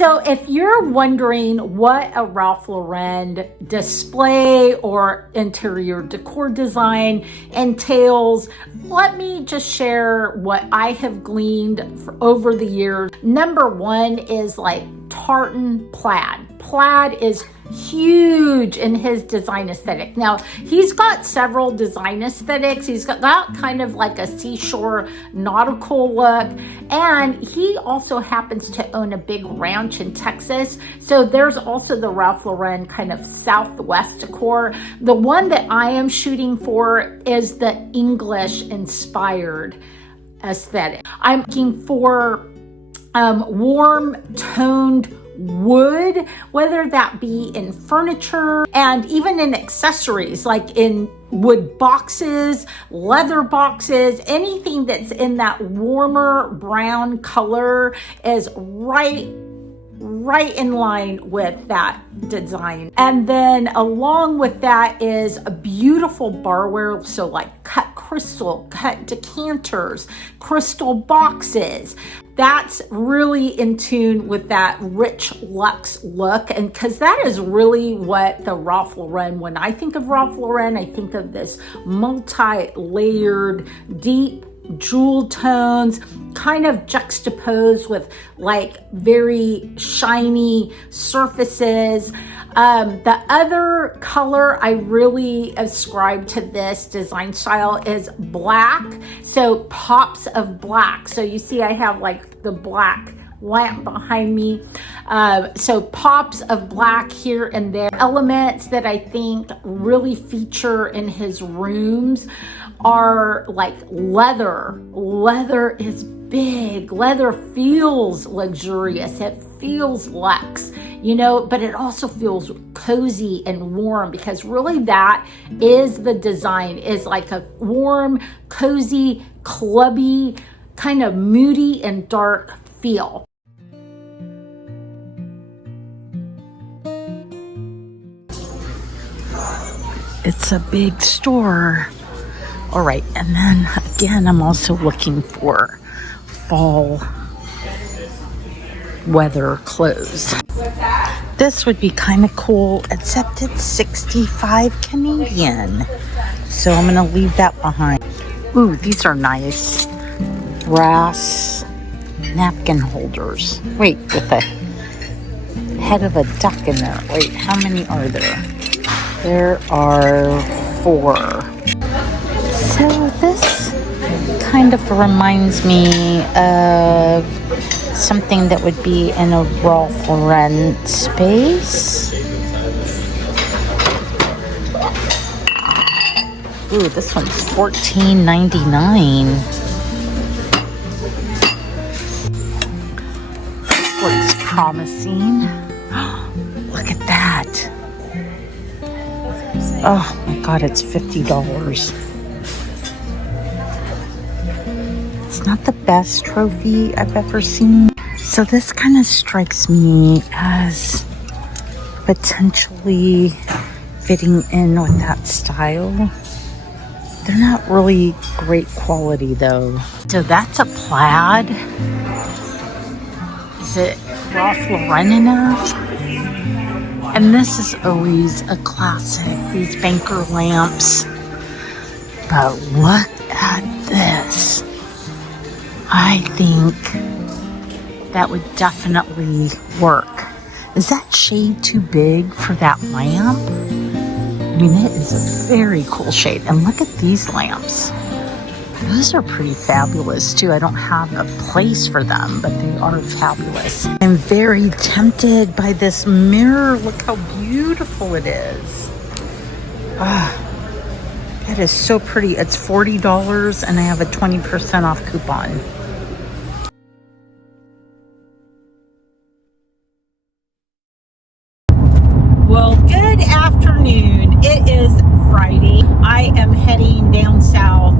So if you're wondering what a Ralph Lauren display or interior decor design entails, let me just share what I have gleaned over the years. Number one is like tartan plaid. Plaid is huge in his design aesthetic. Now, he's got several design aesthetics. He's got that kind of like a seashore nautical look. And he also happens to own a big ranch in Texas. So there's also the Ralph Lauren kind of Southwest decor. The one that I am shooting for is the English inspired aesthetic. I'm looking for warm toned wood, whether that be in furniture and even in accessories, like in wood boxes, leather boxes, anything that's in that warmer brown color is right in line with that design. And then along with that is a beautiful barware, so like cut crystal, cut decanters, crystal boxes. That's really in tune with that rich luxe look, and because that is really what the Ralph Lauren, when I think of Ralph Lauren, I think of this multi-layered, deep jewel tones, kind of juxtaposed with like very shiny surfaces. The other color I really ascribe to this design style is black. So pops of black. So you see I have like the black lamp behind me. So pops of black here and there. Elements that I think really feature in his rooms are like leather. Leather is big. Leather feels luxurious. It feels luxe, you know, but it also feels cozy and warm, because really that is the design, is like a warm, cozy, clubby, kind of moody and dark feel. It's a big store. All right, and then again, I'm also looking for fall weather clothes. This would be kind of cool, except it's 65 Canadian. So I'm gonna leave that behind. Ooh, these are nice. Brass napkin holders. Wait, with a head of a duck in there. Wait, how many are there? There are 4. So this kind of reminds me of something that would be in a Ralph Lauren space. Ooh, this one's $14.99. This looks promising. Look at that. Oh my God, it's $50. It's not the best trophy I've ever seen. So this kind of strikes me as potentially fitting in with that style. They're not really great quality though. So that's a plaid. Is it Ralph Lauren enough? And this is always a classic, these banker lamps. But look at this. I think that would definitely work. Is that shade too big for that lamp? I mean, it is a very cool shade. And look at these lamps. Those are pretty fabulous too. I don't have a place for them, but they are fabulous. I'm very tempted by this mirror. Look how beautiful it is. That is so pretty. It's $40 and I have a 20% off coupon. Well, good afternoon. It is Friday. I am heading down south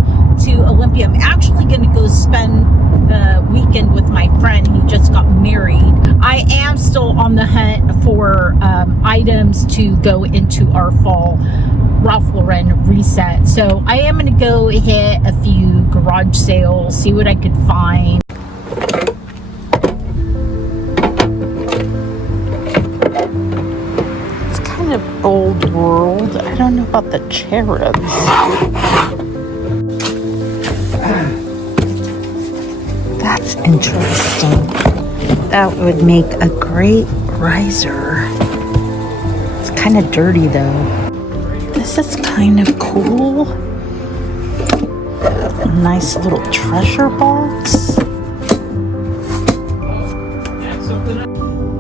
to Olympia. I'm actually going to go spend the weekend with my friend who just got married. I am still on the hunt for items to go into our fall Ralph Lauren reset. So I am going to go hit a few garage sales, see what I could find. kind of old world. I don't know about the cherubs. That's interesting. That would make a great riser. It's kind of dirty though. This is kind of cool. A nice little treasure box.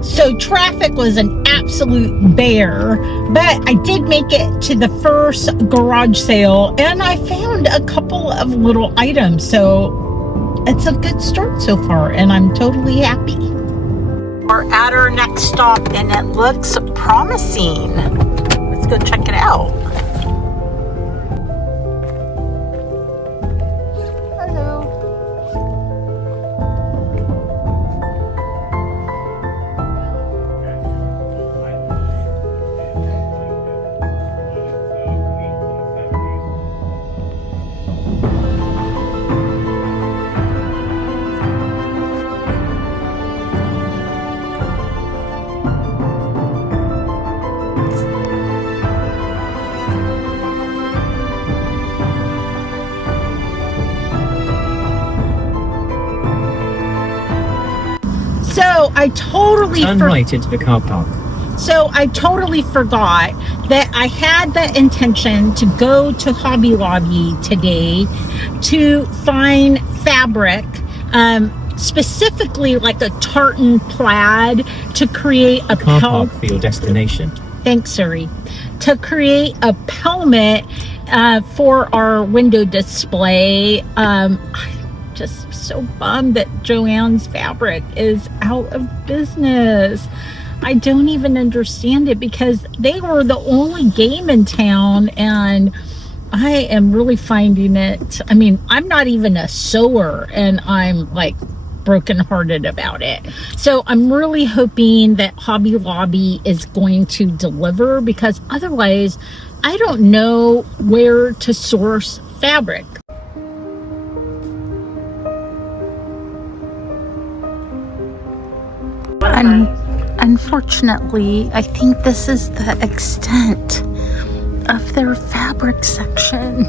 So traffic was an absolute bear, but I did make it to the first garage sale and I found a couple of little items. So it's a good start so far and I'm totally happy. We're at our next stop and it looks promising. Let's go check it out. So I totally turn right into the car park. So I totally forgot that I had the intention to go to Hobby Lobby today to find fabric, specifically like a tartan plaid to create a car park for your destination. Thanks, Suri. To create a pelmet for our window display. I'm just so bummed that Joann's Fabric is out of business. I don't even understand it because they were the only game in town and I am really finding it. I mean, I'm not even a sewer and I'm like brokenhearted about it. So I'm really hoping that Hobby Lobby is going to deliver because otherwise I don't know where to source fabric. Unfortunately, I think this is the extent of their fabric section.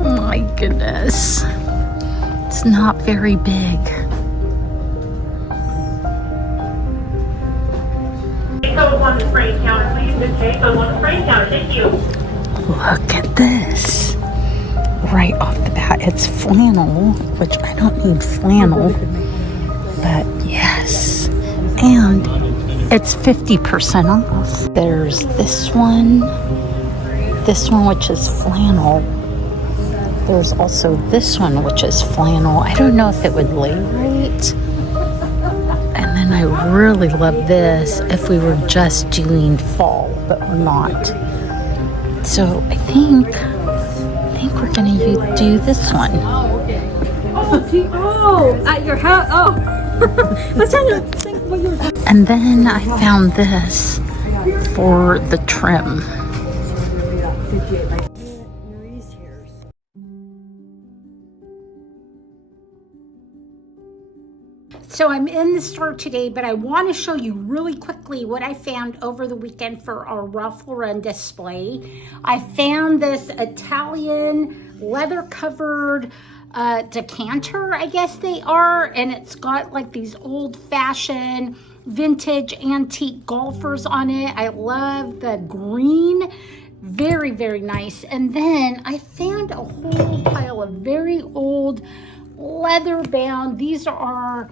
Oh my goodness. It's not very big. Code 1 spray counter, please. Miss Code 1 spray counter, thank you. Look at this. Right off the bat, it's flannel, which I don't need flannel, but yes. And it's 50% off. There's this one which is flannel. There's also this one which is flannel. I don't know if it would lay right. And then I really love this if we were just doing fall, but we're not. So I think we're gonna do this one. Oh, at your house. Oh. I was trying to think what you were talking about. And then I found this for the trim. So I'm in the store today, but I want to show you really quickly what I found over the weekend for our Ralph Lauren display. I found this Italian leather covered decanter, I guess they are, and it's got like these old-fashioned vintage antique golfers on it. I love the green, very, very nice. And then I found a whole pile of very old leather bound, these are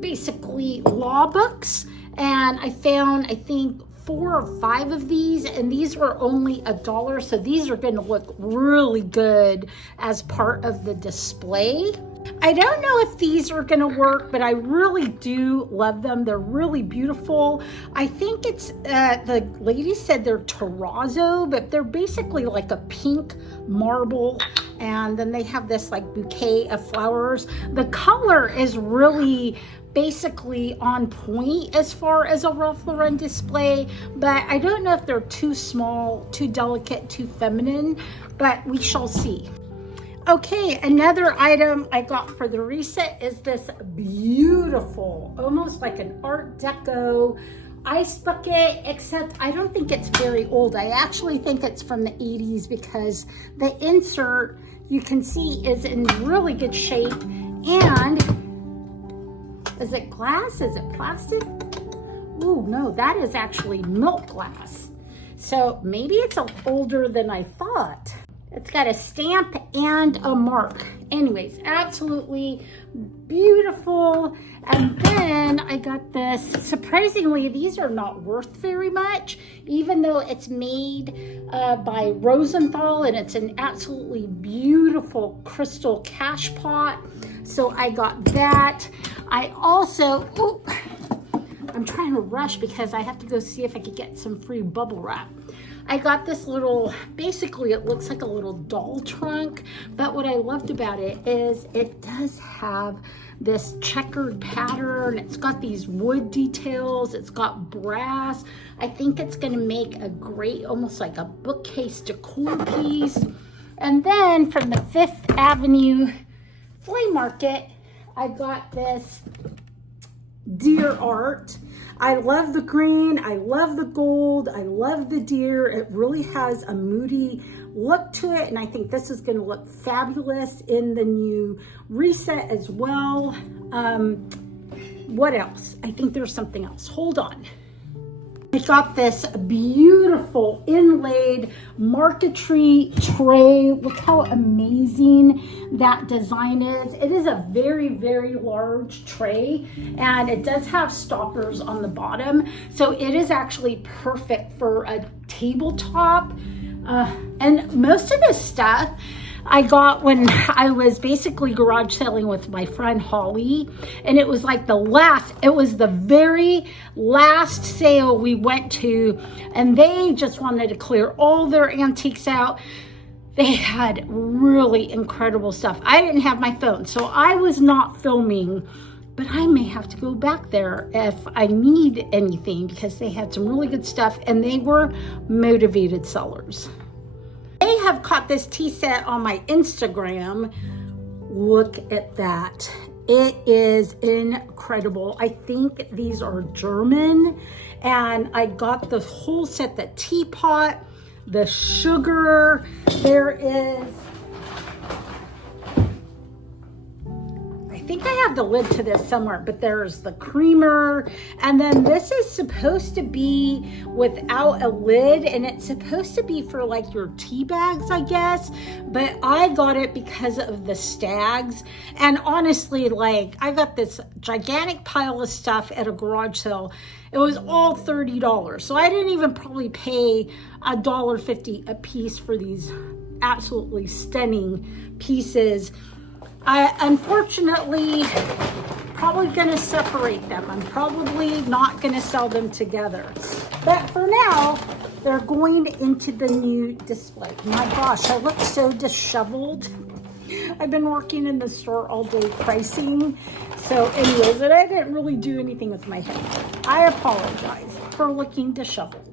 basically law books, and I found I think 4 or 5 of these, and these were only $1, so these are going to look really good as part of the display. I don't know if these are going to work, but I really do love them. They're really beautiful. I think it's the lady said they're terrazzo, but they're basically like a pink marble, and then they have this like bouquet of flowers. The color is really basically on point as far as a Ralph Lauren display, but I don't know if they're too small, too delicate, too feminine, but we shall see. Okay, another item I got for the reset is this beautiful, almost like an Art Deco ice bucket, except I don't think it's very old. I actually think it's from the 80s because the insert, you can see, is in really good shape. And is it glass? Is it plastic? Oh no, that is actually milk glass. So maybe it's older than I thought. It's got a stamp and a mark. Anyways, absolutely beautiful. And then I got this. Surprisingly, these are not worth very much, even though it's made by Rosenthal, and it's an absolutely beautiful crystal cash pot. So I got that. I also, oh, I'm trying to rush because I have to go see if I could get some free bubble wrap. I got this little, basically it looks like a little doll trunk, but what I loved about it is it does have this checkered pattern. It's got these wood details. It's got brass. I think it's gonna make a great, almost like a bookcase decor piece. And then from the Fifth Avenue flea market, I got this deer art. I love the green, I love the gold, I love the deer. It really has a moody look to it, and I think this is going to look fabulous in the new reset as well. What else? I think there's something else. Hold on. I got this beautiful inlaid marquetry tray. Look how amazing that design is. It is a very, very large tray, and it does have stoppers on the bottom. So it is actually perfect for a tabletop. And most of this stuff I got when I was basically garage selling with my friend Holly, and it was like it was the very last sale we went to, and they just wanted to clear all their antiques out. They had really incredible stuff. I didn't have my phone, so I was not filming, but I may have to go back there if I need anything because they had some really good stuff, and they were motivated sellers. I have caught this tea set on my Instagram. Look at that. It is incredible. I think these are German, and I got the whole set, the teapot, the sugar. There is, I think I have the lid to this somewhere, but there's the creamer, and then this is supposed to be without a lid, and it's supposed to be for like your tea bags, I guess, but I got it because of the stags. And honestly, like, I got this gigantic pile of stuff at a garage sale. It was all $30, so I didn't even probably pay $1.50 a piece for these absolutely stunning pieces. I unfortunately probably going to separate them. I'm probably not going to sell them together. But for now, they're going into the new display. My gosh, I look so disheveled. I've been working in the store all day pricing. So anyways, and I didn't really do anything with my hair. I apologize for looking disheveled.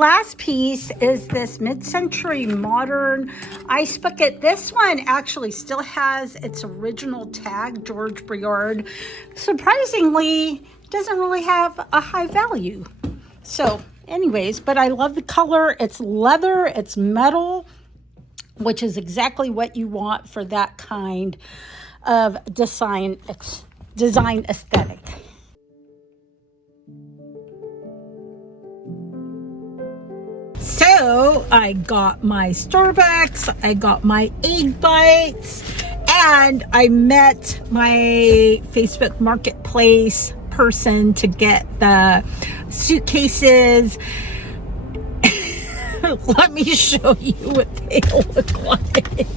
Last piece is this mid-century modern ice bucket. This one actually still has its original tag, George Briard. Surprisingly, doesn't really have a high value. So anyways, but I love the color. It's leather, it's metal, which is exactly what you want for that kind of design aesthetic. So I got my Starbucks, I got my egg bites, and I met my Facebook Marketplace person to get the suitcases. Let me show you what they look like.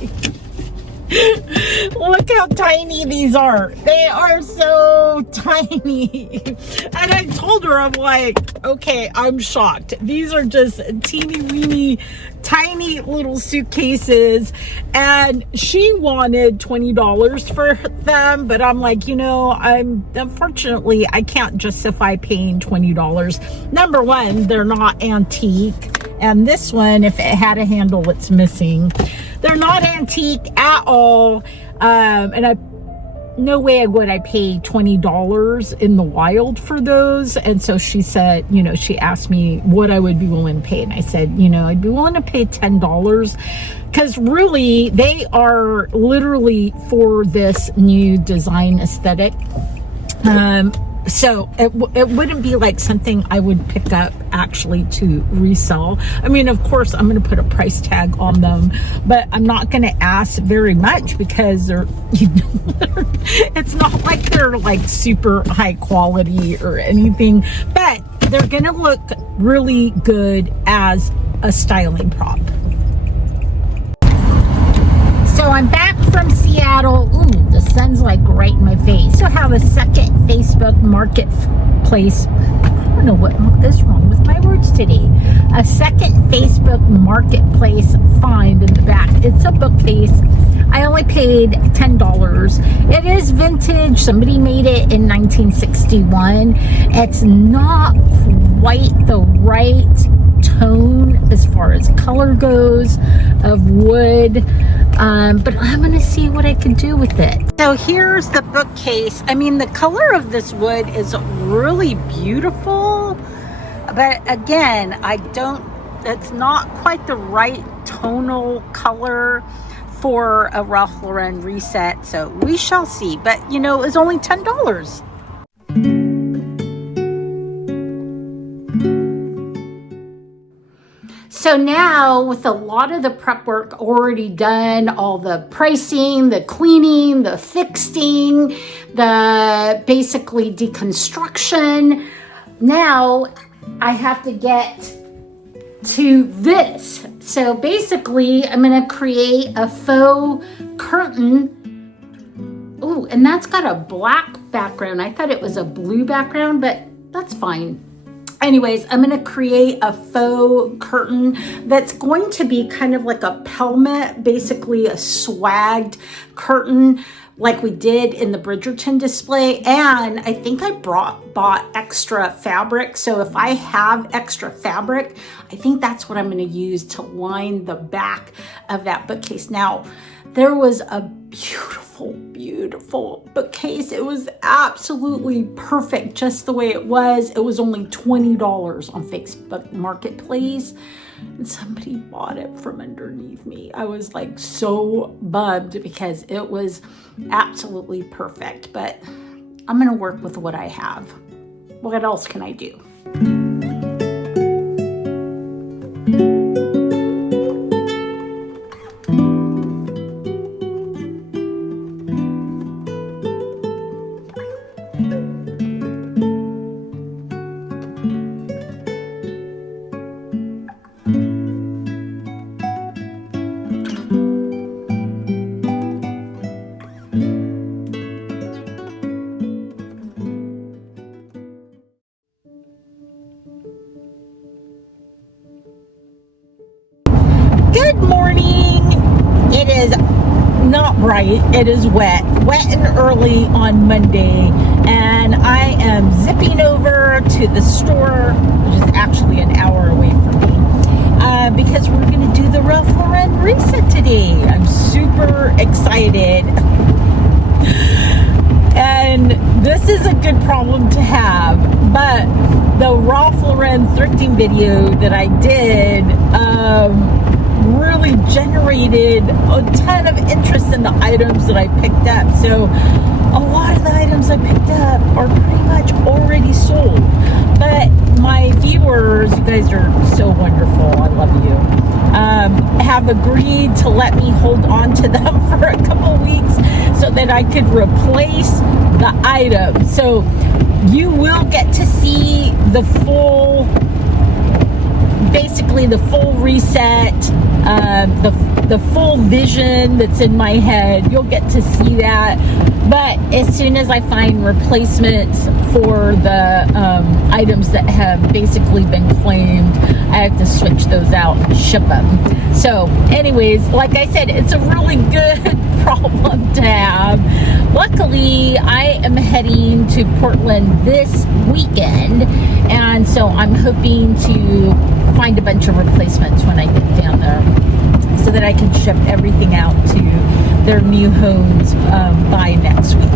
Look how tiny these are. They are so tiny. And I told her, I'm like, okay, I'm shocked. These are just teeny weeny, tiny little suitcases. And she wanted $20 for them. But I'm like, you know, unfortunately, I can't justify paying $20. Number one, they're not antique. And this one, if it had a handle, it's missing. They're not antique at all. And no way would I pay $20 in the wild for those. And so she said, you know, she asked me what I would be willing to pay. And I said, you know, I'd be willing to pay $10 because really they are literally for this new design aesthetic. So it wouldn't be like something I would pick up actually to resell. I mean, of course, I'm going to put a price tag on them, but I'm not going to ask very much because they're, you know, it's not like they're like super high quality or anything, but they're going to look really good as a styling prop. So I'm back from Seattle. Ooh, the sun's like right in my face. So I have a second Facebook marketplace. I don't know what is wrong with my words today. A second Facebook marketplace find in the back. It's a bookcase. I only paid $10. It is vintage. Somebody made it in 1961. It's not quite the right tone as far as color goes of wood, but I'm gonna see what I can do with it. So here's the bookcase. I mean, the color of this wood is really beautiful, but again, it's not quite the right tonal color for a Ralph Lauren reset, so we shall see. But you know, it's only $10. So now with a lot of the prep work already done, all the pricing, the cleaning, the fixing, the basically deconstruction, now I have to get to this. So basically I'm going to create a faux curtain. Oh, and that's got a black background. I thought it was a blue background, but that's fine. Anyways, I'm going to create a faux curtain that's going to be kind of like a pelmet, basically a swagged curtain like we did in the Bridgerton display. And I think I bought extra fabric. So if I have extra fabric, I think that's what I'm going to use to line the back of that bookcase. Now, there was a beautiful bookcase. It was absolutely perfect just the way it was. It was only $20 on Facebook Marketplace, and somebody bought it from underneath me. I was like so bummed because it was absolutely perfect, but I'm gonna work with what I have. What else can I do? Good morning. It is not bright. It is wet and early on Monday, and I am zipping over to the store, which is actually an hour away from me, because we're going to do the Ralph Lauren reset today. I'm super excited. And this is a good problem to have, but the Ralph Lauren thrifting video that I did really generated a ton of interest in the items that I picked up. So a lot of the items I picked up are pretty much already sold. But my viewers, you guys are so wonderful, I love you, have agreed to let me hold on to them for a couple weeks so that I could replace the item. So you will get to see the full, basically the full reset, the full vision that's in my head. You'll get to see that. But as soon as I find replacements for the items that have basically been claimed, I have to switch those out and ship them. So anyways, like I said, it's a really good problem to have. Luckily, I am heading to Portland this weekend, and so I'm hoping to find a bunch of replacements when I get down there so that I can ship everything out to their new homes by next week.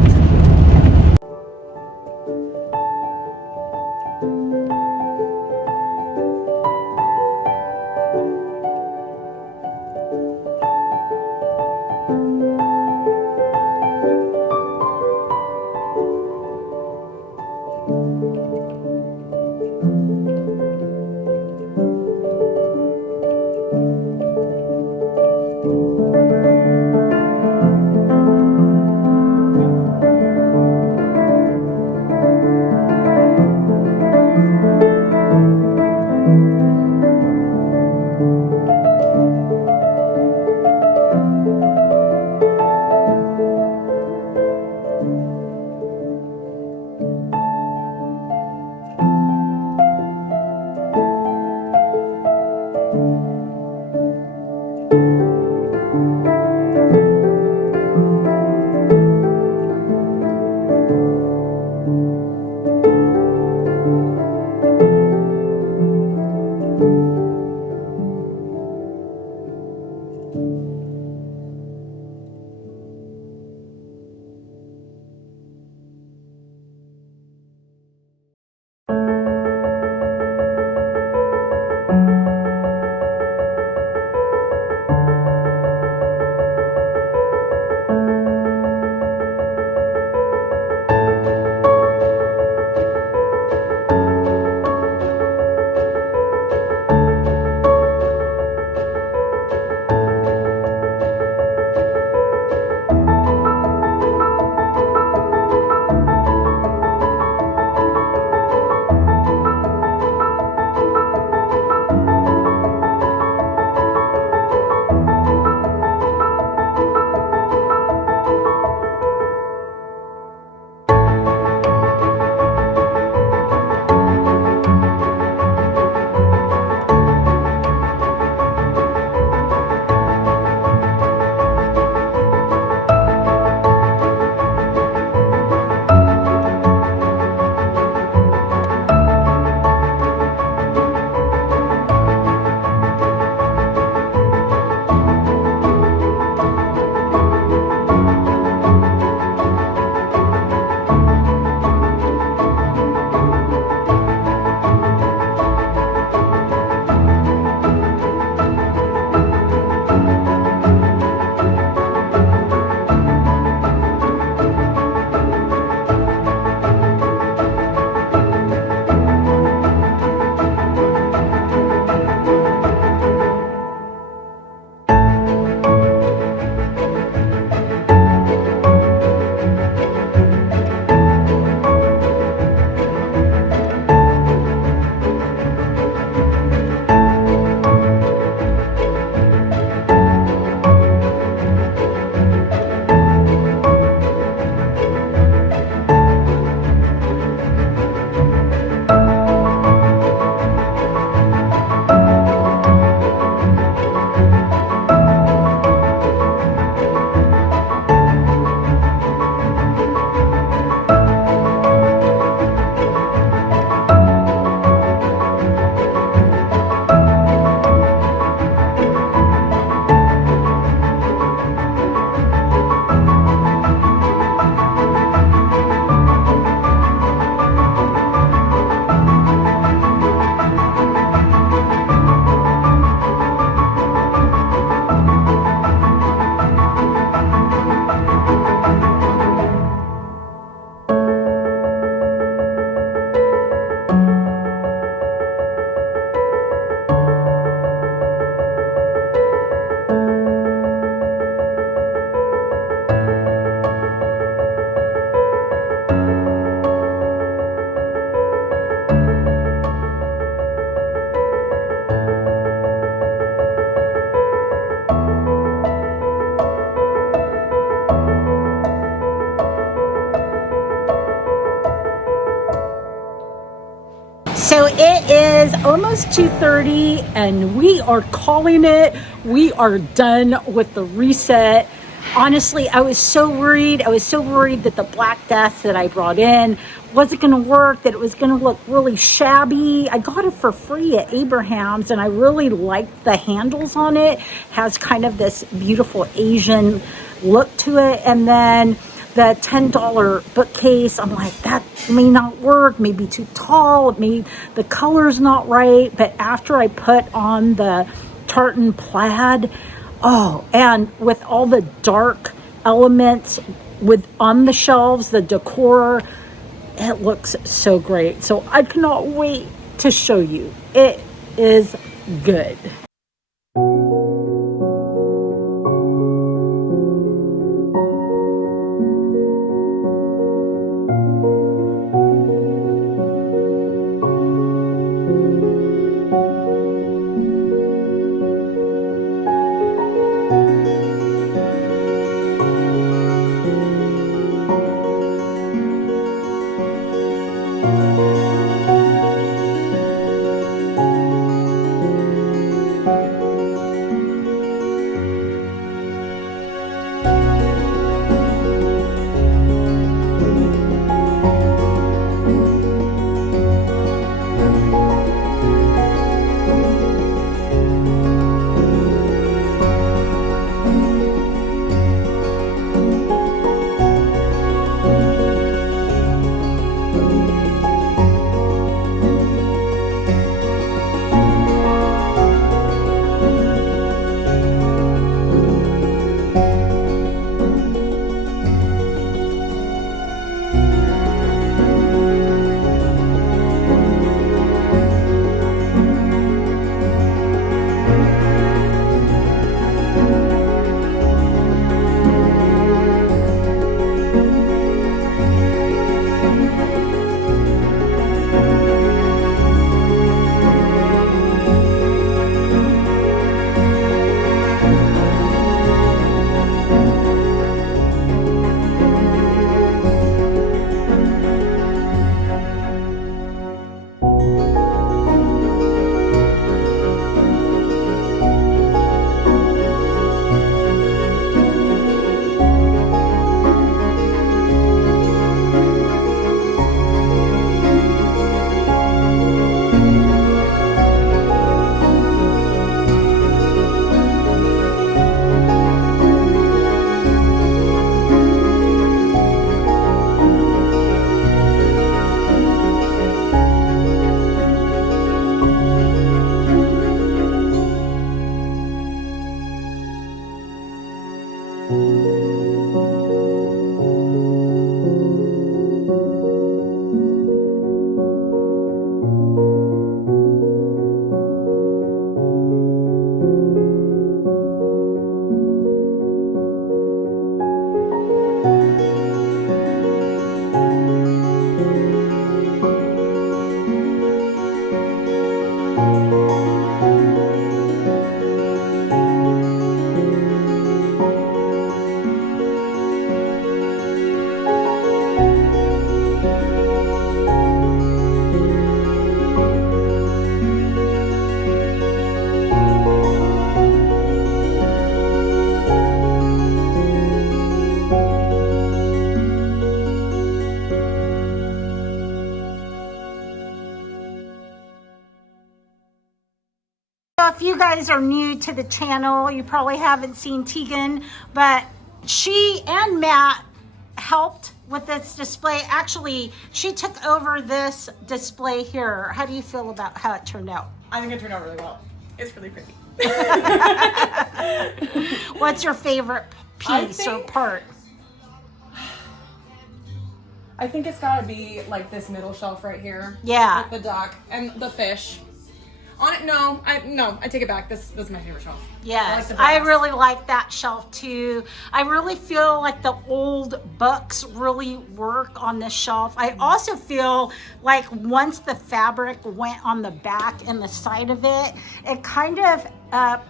So it is almost 2:30 and we are calling it. We are done with the reset. Honestly, I was so worried. I was so worried that the Black Death that I brought in wasn't going to work, that it was going to look really shabby. I got it for free at Abraham's, and I really liked the handles on it. Has kind of this beautiful Asian look to it. And then the $10 bookcase, I'm like, that may not work, maybe too tall, the color's not right. But after I put on the tartan plaid, and with all the dark elements on the shelves, the decor, it looks so great. So I cannot wait to show you. It is good. If you guys are new to the channel, you probably haven't seen Tegan, but she and Matt helped with this display. Actually, she took over this display here. How do you feel about how it turned out? I think it turned out really well. It's really pretty. What's your favorite piece or part? I think it's gotta be like this middle shelf right here. Yeah. With the duck and the fish. On it, no, I take it back. This is my favorite shelf. Yes, I I really like that shelf too. I really feel like the old books really work on this shelf. I also feel like once the fabric went on the back and the side of it, it kind of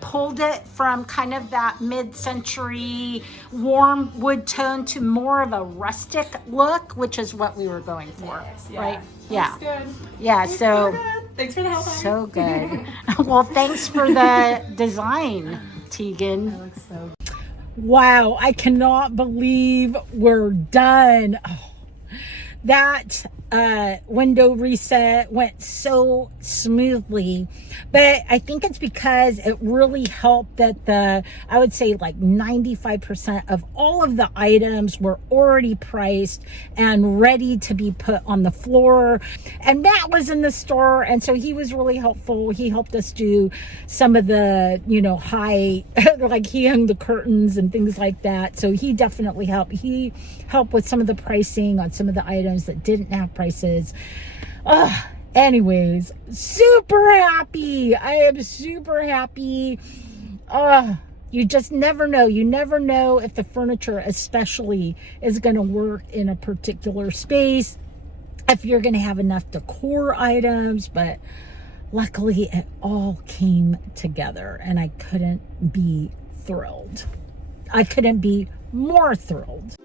pulled it from kind of that mid-century warm wood tone to more of a rustic look, which is what we were going for, right? Yeah. Good. Yeah, It's so good. Thanks for the help. so good. Well, thanks for the design, Tegan. It looks so good. Wow, I cannot believe we're done. Oh, that window reset went so smoothly, but I think it's because it really helped that I would say like 95% of all of the items were already priced and ready to be put on the floor. And Matt was in the store, and so he was really helpful. He helped us do some of the, you know, high, like he hung the curtains and things like that. So he definitely helped. He helped with some of the pricing on some of the items that didn't have prices. Anyways, super happy. I am super happy. You just never know. You never know if the furniture especially is going to work in a particular space, if you're going to have enough decor items. But luckily it all came together and I couldn't be thrilled. I couldn't be more thrilled.